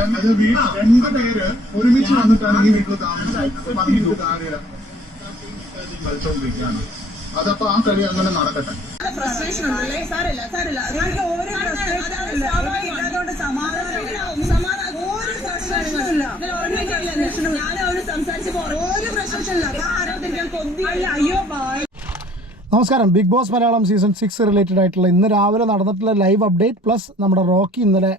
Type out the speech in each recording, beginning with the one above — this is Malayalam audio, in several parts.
രണ്ടുപേര് ഒരുമിച്ച് വന്നിട്ടാണ് ഈ വീട്ടിൽ താമസിക്കുന്നത്. അതപ്പോ ആ കളി അങ്ങനെ നടക്കട്ടെ. നമസ്കാരം. Bigg Boss Malayalam season 6 related ആയിട്ടുള്ള ഇന്ന് രാവിലെ നടന്നിട്ടുള്ള ലൈവ് അപ്ഡേറ്റ് പ്ലസ് നമ്മുടെ റോക്കി ഇന്നലെ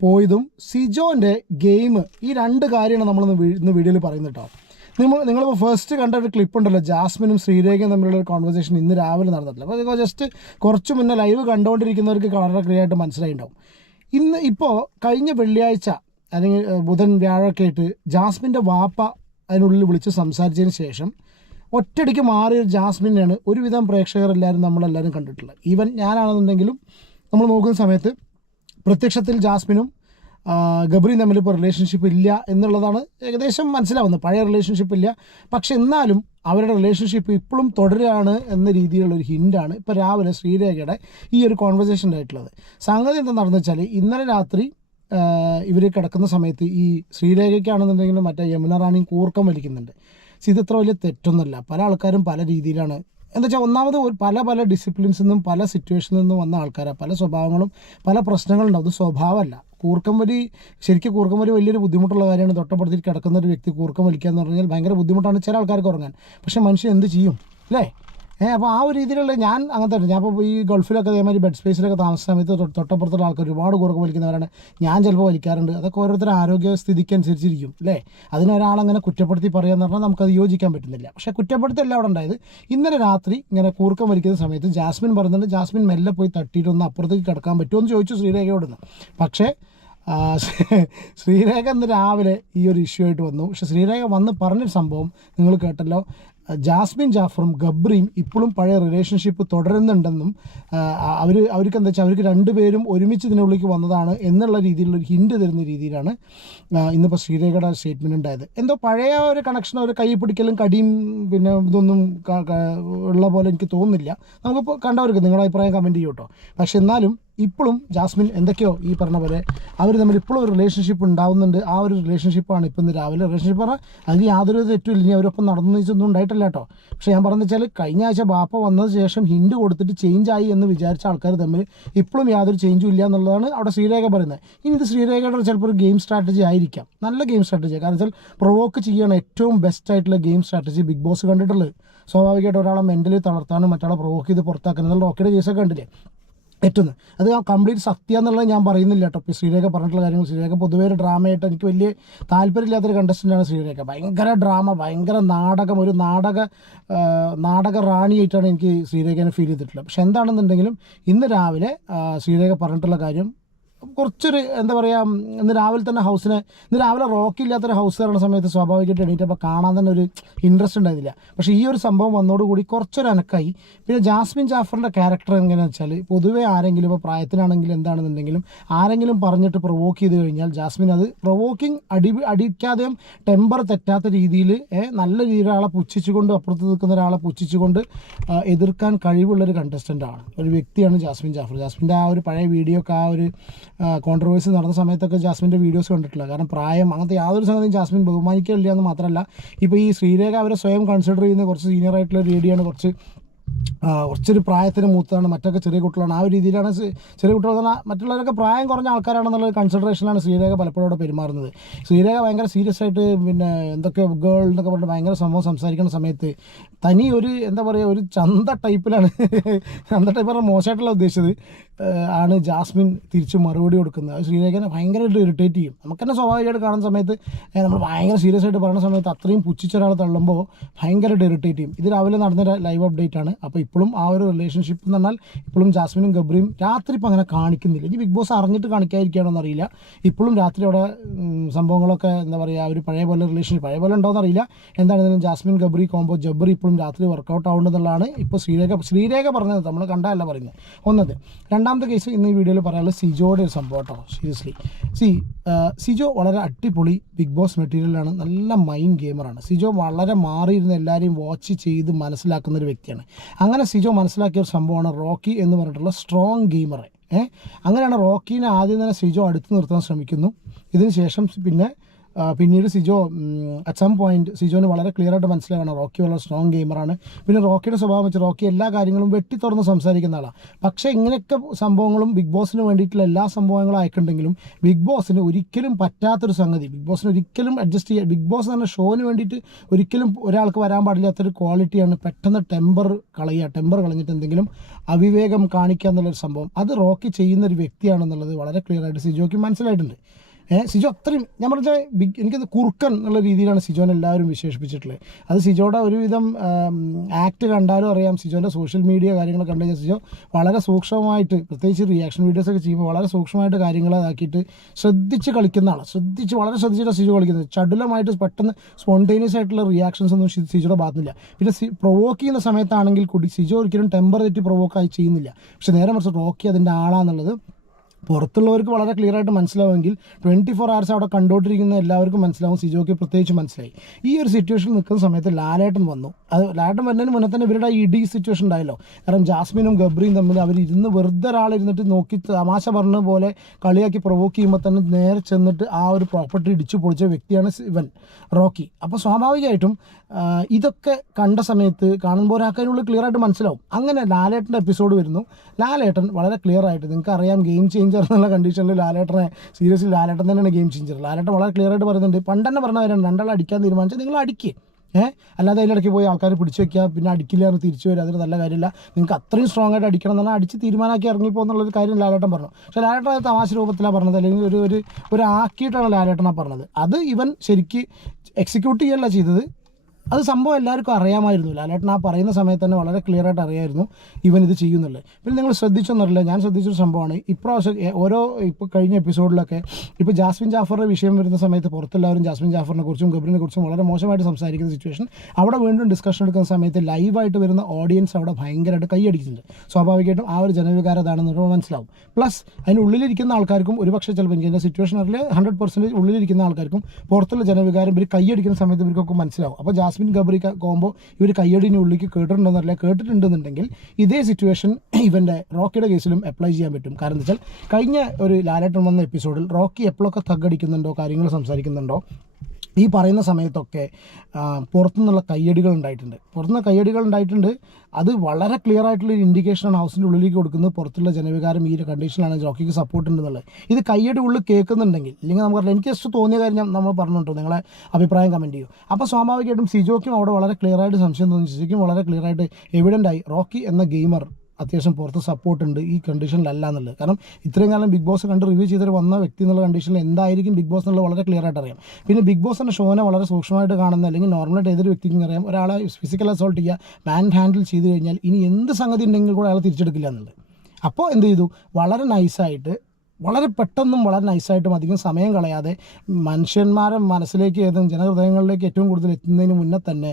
പോയതും സിജോൻ്റെ ഗെയിം, ഈ രണ്ട് കാര്യമാണ് നമ്മൾ ഇന്ന് വീഡിയോയിൽ പറയുന്നത് കേട്ടോ. നിങ്ങളിപ്പോൾ ഫസ്റ്റ് കണ്ട ഒരു ക്ലിപ്പ് ഉണ്ടല്ലോ, ജാസ്മിനും ശ്രീരേഖയും തമ്മിലുള്ള ഒരു കോൺവെർസേഷൻ ഇന്ന് രാവിലെ നടന്നിട്ടില്ല. അപ്പോൾ ജസ്റ്റ് കുറച്ച് മുന്നേ ലൈവ് കണ്ടുകൊണ്ടിരിക്കുന്നവർക്ക് വളരെ ക്ലിയർ ആയിട്ട് മനസ്സിലായിട്ടുണ്ടാവും. ഇപ്പോൾ കഴിഞ്ഞ വെള്ളിയാഴ്ച അല്ലെങ്കിൽ ബുധൻ വ്യാഴമൊക്കെ ആയിട്ട് ജാസ്മിൻ്റെ വാപ്പ അതിനുള്ളിൽ വിളിച്ച് സംസാരിച്ചതിന് ശേഷം ഒറ്റയടിക്ക് മാറിയ ജാസ്മിനെയാണ് ഒരുവിധം പ്രേക്ഷകരെല്ലാവരും നമ്മളെല്ലാവരും കണ്ടിട്ടുള്ളത്. ഈവൻ ഞാനാണെന്നുണ്ടെങ്കിലും നമ്മൾ നോക്കുന്ന സമയത്ത് പ്രത്യക്ഷത്തിൽ ജാസ്മിനും ഗബ്രിയും തമ്മിൽ ഇപ്പോൾ റിലേഷൻഷിപ്പ് ഇല്ല എന്നുള്ളതാണ് ഏകദേശം മനസ്സിലാവുന്നത്. പഴയ റിലേഷൻഷിപ്പ് ഇല്ല, പക്ഷെ എന്നാലും അവരുടെ റിലേഷൻഷിപ്പ് ഇപ്പോഴും തുടരുകയാണ് എന്ന രീതിയിലുള്ളൊരു ഹിൻ്റാണ് ഇപ്പോൾ രാവിലെ ശ്രീരേഖയുടെ ഈ ഒരു കോൺവെർസേഷൻ ആയിട്ടുള്ളത്. സംഗതി എന്താ നടന്നു വെച്ചാൽ, ഇന്നലെ രാത്രി ഇവർ കിടക്കുന്ന സമയത്ത് ഈ ശ്രീരേഖയ്ക്കാണെന്നുണ്ടെങ്കിലും മറ്റേ യമുന റാണിയും കൂർക്കം വലിക്കുന്നുണ്ട്. ഇത് ഇത്ര വലിയ തെറ്റൊന്നുമല്ല. പല ആൾക്കാരും പല രീതിയിലാണ്, എന്താ വെച്ചാൽ ഒന്നാമത് പല ഡിസിപ്ലിൻസിൽ നിന്നും പല സിറ്റുവേഷനിൽ നിന്നും വന്ന ആൾക്കാരാണ്. പല സ്വഭാവങ്ങളും പല പ്രശ്നങ്ങളുണ്ടാവും. അത് സ്വഭാവമല്ല. കൂർക്കം വലി ശരിക്കും കൂർക്കം വലി വലിയൊരു ബുദ്ധിമുട്ടുള്ള കാര്യമാണ്. തൊട്ടപ്പുറത്തേക്ക് കിടക്കുന്ന ഒരു വ്യക്തി കൂർക്കം വലിക്കുക എന്ന് പറഞ്ഞാൽ ഭയങ്കര ബുദ്ധിമുട്ടാണ് ചില ആൾക്കാർക്ക് ഉറങ്ങാൻ. പക്ഷേ മനുഷ്യൻ എന്ത് ചെയ്യും അല്ലേ? അപ്പോൾ ആ ഒരു രീതിയിലുള്ള ഞാൻ അങ്ങനത്തെ ഞാൻ ഇപ്പോൾ ഈ ഗൾഫിലൊക്കെ അതേമാതിരി ബെഡ് സ്പേസിലൊക്കെ താമസ സമയത്ത് തൊട്ടപ്പുറത്തുള്ള ആൾക്കാർ ഒരുപാട് കൂർക്കം വലിക്കുന്നവരാണ്. ഞാൻ ചിലപ്പോൾ വലിക്കാറുണ്ട്. അതൊക്കെ ഓരോരുത്തരുടെ ആരോഗ്യസ്ഥിതിക്ക് അനുസരിച്ചിരിക്കും അല്ലേ? അതിനൊരാളങ്ങനെ കുറ്റപ്പെടുത്തി പറയാന്ന് പറഞ്ഞാൽ നമുക്കത് യോജിക്കാൻ പറ്റുന്നില്ല. പക്ഷേ കുറ്റപ്പെടുത്തല്ല അവിടെ ഉണ്ടായത്. ഇന്നലെ രാത്രി ഇങ്ങനെ കൂർക്കം വലിക്കുന്ന സമയത്ത് ജാസ്മിൻ പറയുന്നുണ്ട്, ജാസ്മിൻ മെല്ലെ പോയി തട്ടിയിട്ടൊന്ന് അപ്പുറത്തേക്ക് കിടക്കാൻ പറ്റുമോ എന്ന് ചോദിച്ചു ശ്രീരേഖയോടുന്ന്. പക്ഷേ ശ്രീരേഖ ഇന്ന് രാവിലെ ഈ ഒരു ഇഷ്യൂ ആയിട്ട് വന്നു. പക്ഷേ ശ്രീരേഖ വന്ന് പറഞ്ഞൊരു സംഭവം നിങ്ങൾ കേട്ടല്ലോ, ജാസ്മിൻ ജാഫറും ഗബ്രിയും ഇപ്പോഴും പഴയ റിലേഷൻഷിപ്പ് തുടരുന്നുണ്ടെന്നും അവർക്ക് എന്താ വെച്ചാൽ അവർക്ക് രണ്ടുപേരും ഒരുമിച്ച് ഇതിനുള്ളിലേക്ക് വന്നതാണ് എന്നുള്ള രീതിയിലുള്ളൊരു ഹിൻഡ് തരുന്ന രീതിയിലാണ് ഇന്നിപ്പോൾ ശ്രീരേഖയുടെ സ്റ്റേറ്റ്മെൻറ്റ് ഉണ്ടായത്. എന്തോ പഴയ ഒരു കണക്ഷൻ, ഒരു കൈ പിടിക്കലും കടിയും പിന്നെ ഇതൊന്നും ഉള്ള പോലെ എനിക്ക് തോന്നുന്നില്ല. നമുക്കിപ്പോൾ കണ്ടവർക്ക് നിങ്ങളുടെ അഭിപ്രായം കമൻറ്റ് ചെയ്യും കേട്ടോ. പക്ഷെ എന്നാലും ഇപ്പോഴും ജാസ്മിൻ എന്തൊക്കെയോ ഈ പറഞ്ഞ പോലെ അവർ തമ്മിൽ ഇപ്പോഴും ഒരു റിലേഷൻഷിപ്പ് ഉണ്ടാവുന്നുണ്ട്. ആ ഒരു റിലേഷൻഷിപ്പാണ് ഇപ്പം ഇന്ന് രാവിലെ. റിലേഷൻഷിപ്പ് പറഞ്ഞാൽ അതിന് യാതൊരു തെറ്റുമില്ല. ഇനി അവരൊപ്പം നടന്നു വെച്ചൊന്നും ഉണ്ടായിട്ടില്ല കേട്ടോ. പക്ഷേ ഞാൻ പറഞ്ഞു വെച്ചാൽ കഴിഞ്ഞ ആഴ്ച ബാപ്പ വന്നതിന് ശേഷം ഹിൻഡ് കൊടുത്തിട്ട് ചേഞ്ച് ആയി എന്ന് വിചാരിച്ച ആൾക്കാർ തമ്മിൽ ഇപ്പോഴും യാതൊരു ചേഞ്ചും ഇല്ല എന്നുള്ളതാണ് അവിടെ ശ്രീരേഖ പറയുന്നത്. ഇനി ഇത് ശ്രീരേഖയുടെ ചിലപ്പോൾ ഒരു ഗെയിം സ്ട്രാറ്റജി ആയിരിക്കാം, നല്ല ഗെയിം സ്ട്രാറ്റജി. കാരണം വെച്ചാൽ പ്രൊവോക്ക് ചെയ്യണം ഏറ്റവും ബെസ്റ്റ് ആയിട്ടുള്ള ഗെയിം സ്ട്രാറ്റജി ബിഗ് ബോസ് കണ്ടിട്ടുള്ളത്. സ്വാഭാവികമായിട്ട് ഒരാളെ മെൻ്റലി തളർത്താനും മറ്റാളെ പ്രൊവോക്ക് ചെയ്ത് പുറത്താക്കുന്നത് റോക്കിയുടെ കേസൊക്കെ കണ്ടില്ലേ ഏറ്റവും. അത് കംപ്ലീറ്റ് സത്യം എന്നുള്ളത് ഞാൻ പറയുന്നില്ല കേട്ടോ. ഇപ്പോൾ ശ്രീരേഖ പറഞ്ഞിട്ടുള്ള കാര്യങ്ങൾ, ശ്രീരേഖ പൊതുവേ ഒരു ഡ്രാമയായിട്ട് എനിക്ക് വലിയ താല്പര്യമില്ലാത്തൊരു കണ്ടസ്റ്റൻ്റാണ് ശ്രീരേഖ. ഭയങ്കര ഡ്രാമ, ഭയങ്കര നാടകം, ഒരു നാടക റാണിയായിട്ടാണ് എനിക്ക് ശ്രീരേഖനെ ഫീൽ ചെയ്തിട്ടുള്ളത്. പക്ഷെ എന്താണെന്നുണ്ടെങ്കിലും ഇന്ന് രാവിലെ ശ്രീരേഖ പറഞ്ഞിട്ടുള്ള കാര്യം കുറച്ചൊരു എന്താ പറയുക, ഇന്ന് രാവിലെ റോക്കി ഇല്ലാത്തൊരു ഹൗസ് കയറുന്ന സമയത്ത് സ്വാഭാവികമായിട്ട് എണീറ്റപ്പോൾ കാണാൻ തന്നെ ഒരു ഇൻട്രസ്റ്റ് ഉണ്ടായിരുന്നില്ല. പക്ഷേ ഈ ഒരു സംഭവം വന്നതോടുകൂടി കുറച്ചൊരു അനക്കായി. പിന്നെ ജാസ്മിൻ ജാഫറിൻ്റെ ക്യാരക്ടർ എങ്ങനെയാണെന്ന് വെച്ചാൽ, പൊതുവേ ആരെങ്കിലും ഇപ്പോൾ പ്രായത്തിനാണെങ്കിലും എന്താണെന്നുണ്ടെങ്കിലും ആരെങ്കിലും പറഞ്ഞിട്ട് പ്രൊവോക്ക് ചെയ്ത് കഴിഞ്ഞാൽ ജാസ്മിൻ അത് പ്രൊവോക്കിങ് അടിക്കാതെയും ടെമ്പർ തെറ്റാത്ത രീതിയിൽ നല്ല രീതിയിൽ ആളെ പുച്ഛിച്ചുകൊണ്ട്, അപ്പുറത്ത് നിൽക്കുന്ന ഒരാളെ പുച്ഛിച്ചുകൊണ്ട് എതിർക്കാൻ കഴിവുള്ളൊരു കണ്ടസ്റ്റൻ്റാണ്, ഒരു വ്യക്തിയാണ് ജാസ്മിൻ ജാഫർ. ജാസ്മിൻ്റെ ആ ഒരു പഴയ വീഡിയോ ഒക്കെ, ആ ഒരു കോൺട്രവേഴ്സി നടന്ന സമയത്തൊക്കെ ജാസ്മിൻ്റെ വീഡിയോസ് കണ്ടിട്ടില്ല. കാരണം പ്രായം അങ്ങനത്തെ യാതൊരു സംഗതിയും ജാസ്മിൻ ബഹുമാനിക്കില്ല എന്ന് മാത്രമല്ല, ഇപ്പോൾ ഈ ശ്രീരേഖ അവരെ സ്വയം കൺസിഡർ ചെയ്യുന്ന കുറച്ച് സീനിയർ ആയിട്ടുള്ള ഒരു ഏരിയയാണ്, കുറച്ചൊരു പ്രായത്തിന് മൂത്താണ്, മറ്റൊക്കെ ചെറിയ കുട്ടികളാണ്. ആ ഒരു രീതിയിലാണ് ചെറിയ കുട്ടികൾ പറഞ്ഞാൽ മറ്റുള്ളവരൊക്കെ പ്രായം കുറഞ്ഞ ആൾക്കാരാണെന്നുള്ള കൺസിഡറേഷനിലാണ് ശ്രീരേഖ പലപ്പോഴും അവിടെ പെരുമാറുന്നത്. ശ്രീരേഖ ഭയങ്കര സീരിയസ് ആയിട്ട് പിന്നെ എന്തൊക്കെ ഗേൾ എന്നൊക്കെ പറഞ്ഞിട്ട് ഭയങ്കര സംഭവം സംസാരിക്കുന്ന സമയത്ത് തനി ഒരു എന്താ പറയുക, ഒരു ചന്ത ടൈപ്പിലാണ് പറഞ്ഞാൽ മോശമായിട്ടുള്ള ഉദ്ദേശിച്ചത് ആണ് ജാസ്മിൻ തിരിച്ച് മറുപടി കൊടുക്കുന്നത്. അത് ശ്രീരേഖനെ ഭയങ്കരമായിട്ട് ഇറിറ്റേറ്റ് ചെയ്യും. നമുക്ക് തന്നെ സ്വാഭാവികമായിട്ട് കാണുന്ന സമയത്ത് നമ്മൾ ഭയങ്കര സീരിയസ് ആയിട്ട് പറയുന്ന സമയത്ത് അത്രയും പുച്ഛിച്ച ഒരാൾ തള്ളുമ്പോൾ ഭയങ്കരമായിട്ട് ഇറിറ്റേറ്റ് ചെയ്യും. ഇത് രാവിലെ നടന്ന ലൈവ് അപ്ഡേറ്റ് ആണ്. അപ്പോൾ ഇപ്പോഴും ആ ഒരു റിലേഷൻഷിപ്പ് എന്ന് പറഞ്ഞാൽ ഇപ്പോഴും ജാസ്മിനും ഗബ്രിയും രാത്രി ഇപ്പം അങ്ങനെ കാണിക്കുന്നില്ല. ഇനി ബിഗ് ബോസ് അറിഞ്ഞിട്ട് കാണിക്കാതിരിക്കുകയാണോ എന്നറിയില്ല. ഇപ്പോഴും രാത്രി അവിടെ സംഭവങ്ങളൊക്കെ എന്താ പറയുക, ഒരു പഴയ പോലെ റിലേഷൻഷിപ്പ് പഴയ പോലെ ഉണ്ടോ എന്നറിയില്ല. എന്താണെങ്കിലും ജാസ്മിൻ ഗബ്രി കോംബോ ജബ്രി ഇപ്പോഴും രാത്രി വർക്കൗട്ട് ആവുന്നതെന്നുള്ളതാണ് ഇപ്പോൾ ശ്രീരേഖ പറഞ്ഞത്. നമ്മൾ കണ്ടല്ല പറയുന്നത്. ഒന്നത്. രണ്ടാമത്തെ കേസ് ഇന്ന് ഈ വീഡിയോയിൽ പറയാനുള്ളത് സിജോയുടെ ഒരു സംഭവം കേട്ടോ. സീരിയസ്ലി സിജോ വളരെ അടിപൊളി ബിഗ് ബോസ് മെറ്റീരിയലാണ്, നല്ല മൈൻഡ് ഗെയിമറാണ്. സിജോ വളരെ മാറിയിരുന്ന എല്ലാവരെയും വാച്ച് ചെയ്ത് മനസ്സിലാക്കുന്ന ഒരു വ്യക്തിയാണ്. അങ്ങനെ സിജോ മനസ്സിലാക്കിയ ഒരു സംഭവമാണ് റോക്കി എന്ന് പറഞ്ഞിട്ടുള്ള സ്ട്രോങ് ഗെയിമറെ. അങ്ങനെയാണ് റോക്കീനെ ആദ്യം തന്നെ സിജോ അടുത്ത് നിർത്താൻ ശ്രമിക്കുന്നു. ഇതിന് ശേഷം പിന്നീട് സിജോ അറ്റ് സം പോയിന്റ് സിജോന് വളരെ ക്ലിയർ ആയിട്ട് മനസ്സിലാവണം റോക്കി വളരെ സ്ട്രോങ് ഗെയിമറാണ്. പിന്നെ റോക്കിയുടെ സ്വഭാവം വെച്ച് റോക്കി എല്ലാ കാര്യങ്ങളും വെട്ടി തുറന്ന് സംസാരിക്കുന്ന ആളാണ്. പക്ഷേ ഇങ്ങനെയൊക്കെ സംഭവങ്ങളും ബിഗ് ബോസിന് വേണ്ടിയിട്ടുള്ള എല്ലാ സംഭവങ്ങളും അയക്കുന്നുണ്ടെങ്കിലും ബിഗ് ബോസിന് ഒരിക്കലും പറ്റാത്തൊരു സംഗതി, ബിഗ് ബോസിന് ഒരിക്കലും അഡ്ജസ്റ്റ് ചെയ്യുക, ബിഗ് ബോസ് തന്നെ ഷോന് വേണ്ടിയിട്ട് ഒരിക്കലും ഒരാൾക്ക് വരാൻ പാടില്ലാത്തൊരു ക്വാളിറ്റിയാണ് പെട്ടെന്ന് ടെമ്പർ കളഞ്ഞിട്ട് എന്തെങ്കിലും അവിവേകം കാണിക്കുക എന്നുള്ളൊരു സംഭവം. അത് റോക്കി ചെയ്യുന്നൊരു വ്യക്തിയാണെന്നുള്ളത് വളരെ ക്ലിയർ ആയിട്ട് സിജോയ്ക്ക് മനസ്സിലായിട്ടുണ്ട്. സിജോ അത്രയും ഞാൻ പറഞ്ഞാൽ എനിക്കത് കുറുക്കൻ എന്നുള്ള രീതിയിലാണ് സിജോനെ എല്ലാവരും വിശേഷിപ്പിച്ചിട്ടുള്ളത്. അത് സിജോയുടെ ഒരുവിധം ആക്ട് കണ്ടാലും അറിയാം, സിജോൻ്റെ സോഷ്യൽ മീഡിയ കാര്യങ്ങൾ കണ്ടു കഴിഞ്ഞാൽ സിജോ വളരെ സൂക്ഷ്മമായിട്ട്, പ്രത്യേകിച്ച് റിയാക്ഷൻ വീഡിയോസൊക്കെ ചെയ്യുമ്പോൾ വളരെ സൂക്ഷ്മമായിട്ട് കാര്യങ്ങൾ ഇതാക്കിയിട്ട് വളരെ ശ്രദ്ധിച്ചിട്ടാണ് സിജോ കളിക്കുന്നത്. ചടുലമായിട്ട് പെട്ടെന്ന് സ്പോണ്ടേനിയസ് ആയിട്ടുള്ള റിയാക്ഷൻസ് ഒന്നും സിജോയുടെ ഭാഗത്തില്ല. പിന്നെ പ്രൊവോക്ക് ചെയ്യുന്ന സമയത്താണെങ്കിൽ കൂടി സിജോ ഒരിക്കലും ടെമ്പർ തെറ്റി പ്രൊവോക്കായി ചെയ്യുന്നില്ല. പക്ഷെ നേരെ മറിച്ച് റോക്കി അതിൻ്റെ ആളാന്നുള്ളത് പുറത്തുള്ളവർക്ക് വളരെ ക്ലിയർ ആയിട്ട് മനസ്സിലാവുമെങ്കിൽ 24 hours അവിടെ കണ്ടുകൊണ്ടിരിക്കുന്ന എല്ലാവർക്കും മനസ്സിലാവും. സിജോയ്ക്ക് പ്രത്യേകിച്ച് മനസ്സിലായി. ഈ ഒരു സിറ്റുവേഷൻ നിൽക്കുന്ന സമയത്ത് ലാലേട്ടൻ വന്നു. ലാലേട്ടൻ വരുന്നതിന് മുന്നേ തന്നെ ഇവരുടെ ഇടി സിറ്റുവേഷൻ ഉണ്ടായല്ലോ. കാരണം ജാസ്മിനും ഗബ്രിയും തമ്മിൽ അവരിരുന്ന് വെറുതെ ഒരാളിരുന്നിട്ട് നോക്കി തമാശ പറഞ്ഞ പോലെ കളിയാക്കി പ്രൊവോക്ക് ചെയ്യുമ്പോൾ തന്നെ നേരെ ചെന്നിട്ട് ആ ഒരു പ്രോപ്പർട്ടി ഇടിച്ചു പൊളിച്ച വ്യക്തിയാണ് ഇവൻ റോക്കി. അപ്പോൾ സ്വാഭാവികമായിട്ടും ഇതൊക്കെ കണ്ട സമയത്ത് കാണുമ്പോൾ ഒരാൾക്കതിനുള്ളിൽ ക്ലിയർ ആയിട്ട് മനസ്സിലാവും. അങ്ങനെ ലാലേട്ടൻ്റെ എപ്പിസോഡ് വരുന്നു. ലാലേട്ടൻ വളരെ ക്ലിയർ ആയിട്ട്, നിങ്ങൾക്ക് അറിയാം ഗെയിം ചേഞ്ചർ എന്നുള്ള കണ്ടീഷനിൽ ലാലേട്ടൻ തന്നെയാണ് ഗെയിം ചേഞ്ചർ. ലാലേട്ടൻ വളരെ ക്ലിയർ ആയിട്ട് പറയുന്നുണ്ട്, പണ്ടെന്നെ പറഞ്ഞവരാണ് രണ്ടാൾ അടിക്കാൻ തീരുമാനിച്ചാൽ നിങ്ങൾ അടിക്കുക, അല്ലാതെ അതിലിടയ്ക്ക് പോയി ആൾക്കാർ പിടിച്ചു വയ്ക്കുക, പിന്നെ അടിക്കില്ല എന്ന് തിരിച്ചു വരിക, അതൊരു നല്ല കാര്യമില്ല. നിങ്ങൾക്ക് അത്രയും സ്ട്രോങ് ആയിട്ട് അടിക്കണം എന്ന് പറഞ്ഞാൽ അടിച്ച് തീരുമാനമാക്കി ഇറങ്ങിപ്പോന്നുള്ളൊരു കാര്യം ലാലേട്ടൻ പറഞ്ഞു. പക്ഷേ ലാലേട്ടൻ അത് തമാശ രൂപത്തിലാണ് പറഞ്ഞത്, അല്ലെങ്കിൽ ഒരു ആക്കിയിട്ടാണ് ലാലേട്ടനാണ് പറഞ്ഞത്. അത് ഇവൻ ശരിക്ക് എക്സിക്യൂട്ട് ചെയ്യല്ല ചെയ്തത്. അത് സംഭവം എല്ലാവർക്കും അറിയാമായിരുന്നു. ലാലേട്ടൻ ആ പറയുന്ന സമയത്ത് തന്നെ വളരെ ക്ലിയർ ആയിട്ട് അറിയായിരുന്നു ഇവൻ ഇത് ചെയ്യുന്നുള്ളത്. പിന്നെ നിങ്ങൾ ശ്രദ്ധിച്ചൊന്നുമില്ല, ഞാൻ ശ്രദ്ധിച്ചൊരു സംഭവമാണ് ഇപ്രാവശ്യം ഇപ്പോൾ കഴിഞ്ഞ എപ്പിസോഡിലൊക്കെ ഇപ്പോൾ ജാസ്മിൻ ജാഫറിൻ്റെ വിഷയം വരുന്ന സമയത്ത് പുറത്തെല്ലാവരും ജാസ്മിൻ ജാഫറിനെ കുറിച്ചും ഗബ്രിനെ കുറിച്ചും വളരെ മോശമായിട്ട് സംസാരിക്കുന്ന സിറ്റുവേഷൻ അവിടെ വീണ്ടും ഡിസ്കഷൻ എടുക്കുന്ന സമയത്ത് ലൈവായിട്ട് വരുന്ന ഓഡിയൻസ് അവിടെ ഭയങ്കരമായിട്ട് കൈയടിക്കുന്നുണ്ട്. സ്വാഭാവികമായിട്ടും ആ ഒരു ജനവികാരം അതാണെന്ന് മനസ്സിലാവും. പ്ലസ് അതിനുള്ളിലിരിക്കുന്ന ആൾക്കാർക്കും ഒരുപക്ഷെ ചിലപ്പോൾ എനിക്ക് സിറ്റുവേഷൻ അറിയില്ല, 100% ഉള്ളിലിരിക്കുന്ന ആൾക്കാർക്കും പുറത്തുള്ള ജനവികാരം ഇവർ കൈയടിക്കുന്ന സമയത്ത് ഇവർക്കൊക്കെ മനസ്സിലാവും. അപ്പോൾ ജാസ്മിൻ ഗബ്രി കോമ്പോ ഇവർ കയ്യടിന് ഉള്ളിലേക്ക് കേട്ടിട്ടുണ്ടെന്നുണ്ടെങ്കിൽ ഇതേ സിറ്റുവേഷൻ ഇവൻ്റെ റോക്കിയുടെ കേസിലും അപ്ലൈ ചെയ്യാൻ പറ്റും. കാരണം എന്താ വെച്ചാൽ കഴിഞ്ഞ ഒരു ലാലേട്ടൻ വന്ന എപ്പിസോഡിൽ റോക്കി എപ്പോഴൊക്കെ തഗ്ഗടിക്കുന്നുണ്ടോ, കാര്യങ്ങൾ സംസാരിക്കുന്നുണ്ടോ, ഈ പറയുന്ന സമയത്തൊക്കെ പുറത്തുനിന്നുള്ള കയ്യടികൾ ഉണ്ടായിട്ടുണ്ട്. അത് വളരെ ക്ലിയർ ആയിട്ടുള്ളൊരു ഇൻഡിക്കേഷനാണ് ഹൗസിൻ്റെ ഉള്ളിലേക്ക് കൊടുക്കുന്നത്. പുറത്തുള്ള ജനവികാരം ഈ ഒരു കണ്ടീഷനിലാണ് റോക്കിക്ക് സപ്പോർട്ട് ഉണ്ടെന്നുള്ളത്. ഇത് കയ്യടി ഉള്ളിൽ കേൾക്കുന്നുണ്ടെങ്കിൽ, ഇല്ലെങ്കിൽ നമുക്ക് എനിക്ക് ജസ്റ്റ് തോന്നിയ കാര്യം നമ്മൾ പറഞ്ഞിട്ടോ, നിങ്ങളെ അഭിപ്രായം കമൻറ്റ് ചെയ്യൂ. അപ്പോൾ സ്വാഭാവികമായിട്ടും സിജോയ്ക്കും അവിടെ വളരെ ക്ലിയർ ആയിട്ട് സംശയം തോന്നി, സിജോയ്ക്കും വളരെ ക്ലിയർ ആയിട്ട് എവിഡൻ്റായി റോക്കി എന്ന ഗെയിമർ അത്യാവശ്യം പുറത്ത് സപ്പോർട്ടുണ്ട് ഈ കണ്ടീഷനിലല്ല എന്നുള്ളത്. കാരണം ഇത്രയും കാലം ബിഗ് ബോസ് കണ്ട് റിവ്യൂ ചെയ്തിട്ട് വന്ന വ്യക്തി എന്നുള്ള കണ്ടീഷനിൽ എന്തായിരിക്കും ബിഗ് ബോസ് എന്നുള്ളത് വളരെ ക്ലിയർ ആയിട്ട് അറിയാം. പിന്നെ ബിഗ് ബോസ് എന്ന ഷോനെ വളരെ സൂക്ഷ്മമായിട്ട് കാണുന്ന, അല്ലെങ്കിൽ നോർമലായിട്ട് ഏതൊരു വ്യക്തിക്കും അറിയാം, ഒരാളെ ഫിസിക്കൽ അസോൾട്ട് ചെയ്യുക, മാൻ ഹാൻഡിൽ ചെയ്ത് കഴിഞ്ഞാൽ ഇനി എന്ത് സംഗതി ഉണ്ടെങ്കിൽ കൂടെ അയാൾ തിരിച്ചെടുക്കില്ല എന്നുള്ളത്. അപ്പോൾ എന്ത് ചെയ്തു, വളരെ നൈസായിട്ട്, വളരെ പെട്ടെന്നും വളരെ നൈസായിട്ടും അധികം സമയം കളയാതെ മനുഷ്യന്മാരെ മനസ്സിലേക്ക് ജനഹൃദയങ്ങളിലേക്ക് ഏറ്റവും കൂടുതൽ എത്തുന്നതിന് മുന്നേ തന്നെ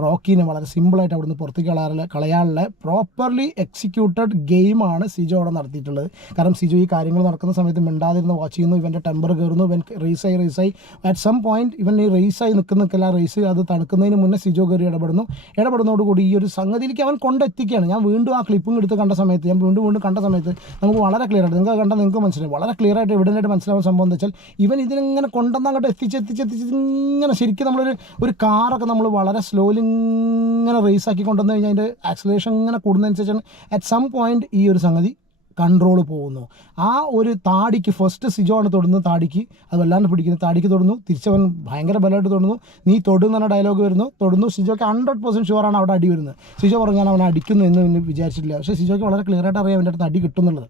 റോക്കിനെ വളരെ സിമ്പിളായിട്ട് അവിടുന്ന് പുറത്തേക്ക് കളയാനുള്ള പ്രോപ്പർലി എക്സിക്യൂട്ടഡ് ഗെയിമാണ് സിജോ അവിടെ നടത്തിയിട്ടുള്ളത്. കാരണം സിജോ ഈ കാര്യങ്ങൾ നടക്കുന്ന സമയത്ത് മിണ്ടാതിരുന്ന് വാച്ച് ചെയ്യുന്നു, ഇവൻ്റെ ടെമ്പർ കയറുന്നു, ഇവൻ റേസായി അറ്റ് സം പോയിന്റ് ഇവൻ ഈ റേസായി നിൽക്കുന്നില്ല, റേസ് അത് തണുക്കുന്നതിന് മുന്നേ സിജോ കയറി ഇടപെടുന്നതോടുകൂടി ഈ ഒരു സംഗതിയിലേക്ക് അവൻ കൊണ്ടെത്തിക്കുകയാണ്. ഞാൻ വീണ്ടും ആ ക്ലിപ്പും എടുത്ത് കണ്ട സമയത്ത്, ഞാൻ വീണ്ടും കണ്ട സമയത്ത് നമുക്ക് വളരെ ക്ലിയർ ആയിട്ട് നിങ്ങൾക്ക് മനസ്സിലായി, വളരെ ക്ലിയർ ആയിട്ട് എവിഡൻ്റായിട്ട് മനസ്സിലാവുന്ന സംഭവം എന്താ വെച്ചാൽ ഇവൻ ഇതിനിങ്ങനെ കൊണ്ടുവന്ന് അങ്ങോട്ട് എത്തിച്ച് ഇങ്ങനെ ശരിക്കും ഒരു കാറൊക്കെ നമ്മൾ വളരെ സ്ലോലി ഇങ്ങനെ റേസാക്കി കൊണ്ടുവന്ന് കഴിഞ്ഞാൽ അതിൻ്റെ ആക്സിലറേഷൻ ഇങ്ങനെ കൂടുന്നതനുസരിച്ചാണ് അറ്റ് സം പോയിന്റ് ഈ ഒരു സംഗതി കൺട്രോൾ പോകുന്നു. ആ ഒരു താടിക്ക് ഫസ്റ്റ് സിജോ ആണ് തൊടുന്നത്, താടിക്ക് അത് വല്ലാണ്ട് പിടിക്കുന്നത്, താടിക്ക് തൊടുന്നു, തിരിച്ചവൻ ഭയങ്കര ബലമായിട്ട് തൊടുന്നു, നീ തൊടുന്ന പറഞ്ഞ ഡയലോഗ് തൊടുന്നു. സിജോയ്ക്ക് 100% ഷുവറാണ് അവിടെ അടി വരുന്നത്. സിജോ പറഞ്ഞു ഞാൻ അവനെ അടിക്കുന്നു എന്ന് വിചാരിച്ചിട്ടില്ല. പക്ഷേ സിജോയ്ക്ക് വളരെ ക്ലിയർ ആയിട്ട് അറിയാം അവൻ്റെ അടുത്ത് അടി കിട്ടുന്നുള്ളത്.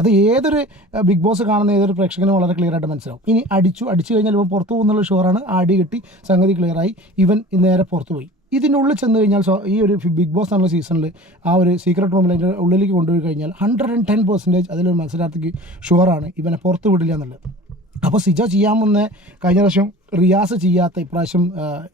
അത് ഏതൊരു ബിഗ് ബോസ് കാണുന്ന ഏതൊരു പ്രേക്ഷകനും വളരെ ക്ലിയർ ആയിട്ട് മനസ്സിലാവും. ഇനി അടിച്ചു കഴിഞ്ഞാൽ ഇവൻ പുറത്തു പോകുന്നുള്ള ഷുവറാണ്. ആ അടി കിട്ടി, സംഗതി ക്ലിയറായി, ഇവൻ നേരെ പുറത്തു പോയി. ഇതിനുള്ളിൽ ചെന്ന് കഴിഞ്ഞാൽ ഈ ഒരു ബിഗ് ബോസ് എന്നുള്ള സീസണിൽ ആ ഒരു സീക്രട്ട് റൂമിൽ അതിൻ്റെ ഉള്ളിലേക്ക് കൊണ്ടുപോയി കഴിഞ്ഞാൽ 110% അതിലൊരു മത്സരാർത്ഥിക്ക് ഷുവറാണ് ഇവനെ പുറത്ത് വിടില്ല എന്നുള്ളത്. അപ്പോൾ സിജോ ചെയ്യാമെന്ന് കഴിഞ്ഞ പ്രാവശ്യം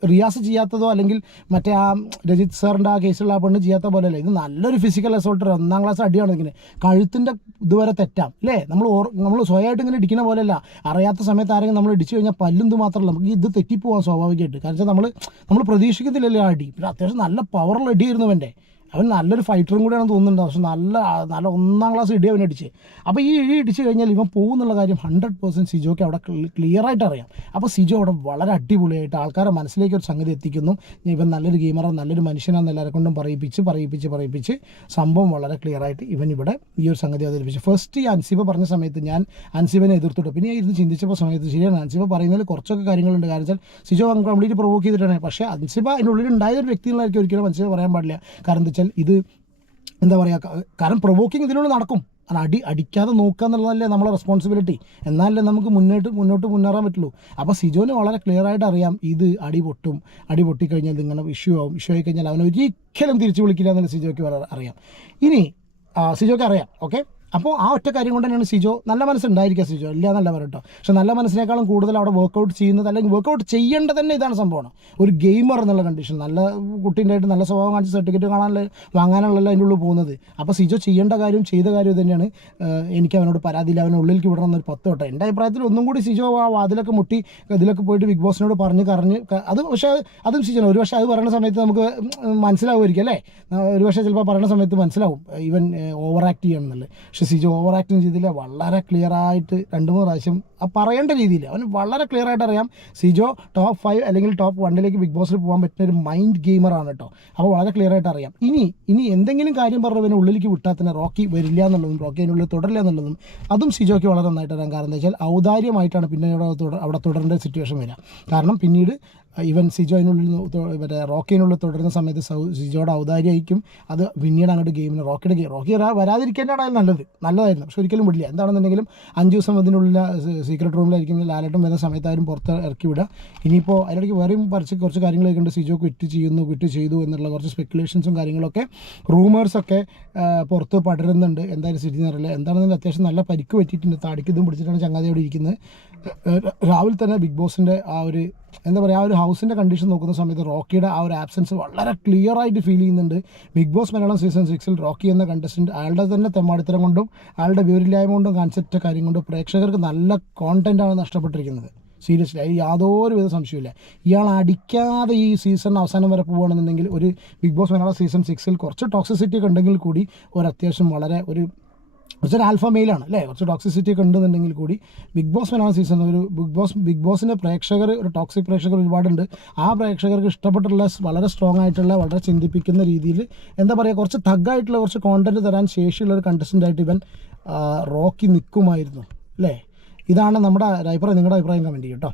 റിയാസ് ചെയ്യാത്തതോ അല്ലെങ്കിൽ മറ്റേ ആ രജിത് സാറിൻ്റെ ആ കേസുള്ള ആ പെണ്ണ് ചെയ്യാത്ത പോലെയല്ല, ഇത് നല്ലൊരു ഫിസിക്കൽ അസോൾട്ട് 1ാം ക്ലാസ് അടിയാണ്. ഇങ്ങനെ കഴുത്തിൻ്റെ ഇതുവരെ തെറ്റാം അല്ലേ, നമ്മൾ സ്വയമായിട്ട് ഇങ്ങനെ ഇടിക്കുന്ന പോലെയല്ല. അറിയാത്ത സമയത്ത് ആരെങ്കിലും നമ്മൾ ഇടിച്ചു കഴിഞ്ഞാൽ പല്ലും മാത്രമല്ല, നമുക്ക് ഇത് തെറ്റിപ്പോവാം സ്വാഭാവികമായിട്ട്. കാരണം വെച്ചാൽ നമ്മൾ പ്രതീക്ഷിക്കത്തില്ലല്ലോ ആ അടി. പിന്നെ അത്യാവശ്യം നല്ല പവറുള്ള അടിയായിരുന്നു അവൻ്റെ. അവൻ നല്ലൊരു ഫൈറ്ററും കൂടിയാണെന്ന് തോന്നുന്നുണ്ട്. പക്ഷെ നല്ല നല്ല 1ാം ക്ലാസ് ഇടി അവൻ അടിച്ച്. അപ്പോൾ ഈ ഇടി ഇടിച്ച് കഴിഞ്ഞാൽ ഇവൻ പോകുന്നുള്ള കാര്യം 100% സിജോയ്ക്ക് അവിടെ ക്ലിയറായിട്ട് അറിയാം. അപ്പോൾ സിജോ അവിടെ വളരെ അടിപൊളിയായിട്ട് ആൾക്കാരെ മനസ്സിലേക്ക് ഒരു സംഗതി എത്തിക്കുന്നു. ഇവൻ നല്ലൊരു ഗെയിമറാണ്, നല്ലൊരു മനുഷ്യനാണെന്ന് എല്ലാവരെ കൊണ്ടും പറയിപ്പിച്ച് സംഭവം വളരെ ക്ലിയറായിട്ട് ഇവൻ ഇവിടെ ഈ ഒരു സംഗതി അവതരിപ്പിച്ചു. ഫസ്റ്റ് ഈ അൻസിബ പറഞ്ഞ സമയത്ത് ഞാൻ അൻസിബനെ എതിർത്തിട്ടു. പിന്നെ ഞാൻ ഇരുന്ന് ചിന്തിച്ചപ്പോൾ സമയത്ത് ശരിയാണ്, അൻസിബ പറയുന്നതിൽ കുറച്ചൊക്കെ കാര്യങ്ങളുണ്ട്. കാരണം വെച്ചാൽ സിജോ കംപ്ലീറ്റ് പ്രൊവോക്ക് ചെയ്തിട്ടാണ്. പക്ഷേ അൻസിബ അതിനുള്ളിൽ ഉണ്ടായ ഒരു വ്യക്തികളായിരിക്കും ഒരിക്കലും അൻസിബ പറയാൻ പാടില്ല. കാരണം എന്താ വെച്ചാൽ ഇത് എന്താ പറയുക, കാരണം പ്രൊവോക്കിങ് ഇതിനുള്ളിൽ നടക്കും. അടിക്കാതെ നോക്കുക എന്നുള്ളതല്ലേ നമ്മളെ റെസ്പോൺസിബിലിറ്റി. എന്നാലല്ലേ നമുക്ക് മുന്നോട്ട് മുന്നേറാൻ പറ്റുള്ളൂ. അപ്പോൾ സിജോന് വളരെ ക്ലിയറായിട്ട് അറിയാം ഇത് അടി പൊട്ടിക്കഴിഞ്ഞാൽ ഇതിങ്ങനെ ഇഷ്യൂ ആയി കഴിഞ്ഞാൽ അവനെ ഒരിക്കലും തിരിച്ചു വിളിക്കില്ല എന്നല്ല സിജോയ്ക്ക് വളരെ അറിയാം. ഇനി സിജോയ്ക്ക് അറിയാം. ഓക്കെ, അപ്പോൾ ആ ഒറ്റ കാര്യം കൊണ്ട് തന്നെയാണ് സിജോ നല്ല മനസ്സുണ്ടായിരിക്കുക. സിജോ ഇല്ല എന്നല്ല പറയട്ടോ, പക്ഷെ നല്ല മനസ്സിനേക്കാളും കൂടുതൽ അവിടെ വർക്കൗട്ട് ചെയ്യുന്നത്, അല്ലെങ്കിൽ വർക്കൗട്ട് ചെയ്യേണ്ടത് തന്നെ ഇതാണ് സംഭവമാണ്. ഒരു ഗെയിമർ എന്നുള്ള കണ്ടീഷൻ, നല്ല കുട്ടീൻ്റെ നല്ല സ്വഭാവം കാണിച്ച് സർട്ടിഫിക്കറ്റ് വാങ്ങാനുള്ള അതിൻ്റെ ഉള്ളിൽ പോകുന്നത്. അപ്പോൾ സിജോ ചെയ്യേണ്ട കാര്യം ചെയ്ത കാര്യം തന്നെയാണ്. എനിക്ക് അവനോട് പരാതിയില്ല, അവനെ ഉള്ളിലേക്ക് വിടണം എന്നൊരു 10 വട്ടം. എൻ്റെ അഭിപ്രായത്തിൽ ഒന്നും കൂടി സിജോ ആ വാതിലൊക്കെ മുട്ടി ഇതിലൊക്കെ പോയിട്ട് ബിഗ് ബോസിനോട് പറഞ്ഞ് അത് പക്ഷേ അതും സിജോന് ഒരു പക്ഷേ അത് പറയുന്ന സമയത്ത് നമുക്ക് മനസ്സിലാവുമായിരിക്കും അല്ലേ, ഒരു പക്ഷേ ചിലപ്പോൾ പറയുന്ന സമയത്ത് മനസ്സിലാവും ഇവൻ ഓവർ ആക്ട് ചെയ്യണമെന്നുള്ളത്. പക്ഷേ സിജോ ഓവർ ആക്ടിങ് ചെയ്തില്ല, വളരെ ക്ലിയറായിട്ട് 2-3 പ്രാവശ്യം പറയേണ്ട രീതിയിൽ അവന് വളരെ ക്ലിയറായിട്ട് അറിയാം സിജോ ടോപ്പ് 5 അല്ലെങ്കിൽ ടോപ്പ് 1 ബിഗ് ബോസിൽ പോകാൻ പറ്റുന്ന ഒരു മൈൻഡ് ഗെയിമറാണ് കേട്ടോ. അപ്പോൾ വളരെ ക്ലിയറായിട്ട് അറിയാം. ഇനി എന്തെങ്കിലും കാര്യം പറഞ്ഞവനെ ഉള്ളിലേക്ക് വിട്ടാൽ തന്നെ റോക്കി വരില്ല എന്നുള്ളതും റോക്കി അതിനുള്ളിൽ തുടരില്ല എന്നുള്ളതും അതും സിജോയ്ക്ക് വളരെ നന്നായിട്ട് അറിയാം. കാരണം എന്താ വെച്ചാൽ ഔദാര്യമായിട്ടാണ് പിന്നെ അവിടെ തുടരേണ്ട സിറ്റുവേഷൻ വരിക. കാരണം പിന്നീട് ഇവൻ സിജോ അതിനുള്ളിൽ മറ്റേ റോക്കിനുള്ളിൽ തുടരുന്ന സമയത്ത് സിജോയുടെ ഔദാര്യമായിരിക്കും അത് പിന്നീട് അങ്ങോട്ട് ഗെയിമിന് റോക്കി വരാതിരിക്കേണ്ടതാണ് നല്ലതായിരുന്നു. പക്ഷെ ഒരിക്കലും വിടില്ല. എന്താണെന്നുണ്ടെങ്കിലും 5 ദിവസം അതിനുള്ളിൽ സീക്രട്ട് റൂമിലായിരിക്കും ലാലേട്ടൻ വരുന്ന സമയത്തായാലും പുറത്ത് ഇറക്കി വിടുക. ഇനിയിപ്പോൾ അതിനിടയ്ക്ക് വേറെയും കുറച്ച് കാര്യങ്ങളൊക്കെ ഉണ്ട്. സിജോ ക്വിറ്റ് ചെയ്തു എന്നുള്ള കുറച്ച് സ്പെക്കുലേഷൻസും കാര്യങ്ങളൊക്കെ റൂമേഴ്സൊക്കെ പുറത്ത് പടരുന്നുണ്ട്. എന്തായാലും സ്ഥിതി എന്നറിയില്ല. എന്താണെന്നുണ്ടെങ്കിൽ അത്യാവശ്യം നല്ല പരിക്ക് പറ്റിയിട്ടുണ്ട്. താടിക്ക് ഇതും പിടിച്ചിട്ടാണ് ചങ്ങാതി അവിടെ ഇരിക്കുന്നത്. രാവിലെ തന്നെ ബിഗ് ബോസിൻ്റെ ആ ഒരു എന്താ പറയുക, ആ ഒരു ഹൗസിൻ്റെ കണ്ടീഷൻ നോക്കുന്ന സമയത്ത് റോക്കിയുടെ ആ ഒരു ആബ്സെൻസ് വളരെ ക്ലിയർ ആയിട്ട് ഫീൽ ചെയ്യുന്നുണ്ട്. Bigg Boss Malayalam season 6 Rocky എന്ന കണ്ടസ്റ്റൻറ്റ് അയാളുടെ തന്നെ തെമ്മാടിത്തരം കൊണ്ടും അയാളുടെ വിവരമില്ലായ്മ കൊണ്ടും കാണിച്ചിട്ട കാര്യം കൊണ്ടും പ്രേക്ഷകർക്ക് നല്ല കോണ്ടൻറ്റാണ് നഷ്ടപ്പെട്ടിരിക്കുന്നത്. സീരിയസ്ലി അതിൽ യാതൊരുവിധ സംശയമില്ല. ഇയാൾ അടിക്കാതെ ഈ സീസൺ അവസാനം വരെ പോകുകയാണെന്നുണ്ടെങ്കിൽ ഒരു ബിഗ് ബോസ് മലയാളം സീസൺ 6 കുറച്ച് ടോക്സിസിറ്റി ഒക്കെ ഉണ്ടെങ്കിൽ കൂടി അത്യാവശ്യം വളരെ കുറച്ചൊരു ആൽഫ മെയിലാണ് അല്ലേ, കുറച്ച് ടോക്സിസിറ്റി ഒക്കെ ഉണ്ടെന്നുണ്ടെങ്കിൽ കൂടി ബിഗ് ബോസ് മലയാളം സീസൺ ഒരു ബിഗ് ബോസിൻ്റെ പ്രേക്ഷകർ ഒരു ടോക്സിക് പ്രേക്ഷകർ ഒരുപാടുണ്ട്. ആ പ്രേക്ഷകർക്ക് ഇഷ്ടപ്പെട്ടുള്ള വളരെ സ്ട്രോങ് ആയിട്ടുള്ള വളരെ ചിന്തിപ്പിക്കുന്ന രീതിയിൽ എന്താ പറയുക കുറച്ച് തഗ്ഗായിട്ടുള്ള കുറച്ച് കോണ്ടൻറ്റ് തരാൻ ശേഷിയുള്ള ഒരു കണ്ടസ്റ്റൻ്റായിട്ട് ഇവൻ റോക്കി നിൽക്കുമായിരുന്നു അല്ലേ. ഇതാണ് നമ്മുടെ അഭിപ്രായം. നിങ്ങളുടെ അഭിപ്രായം കമൻറ്റ് ചെയ്യും കേട്ടോ.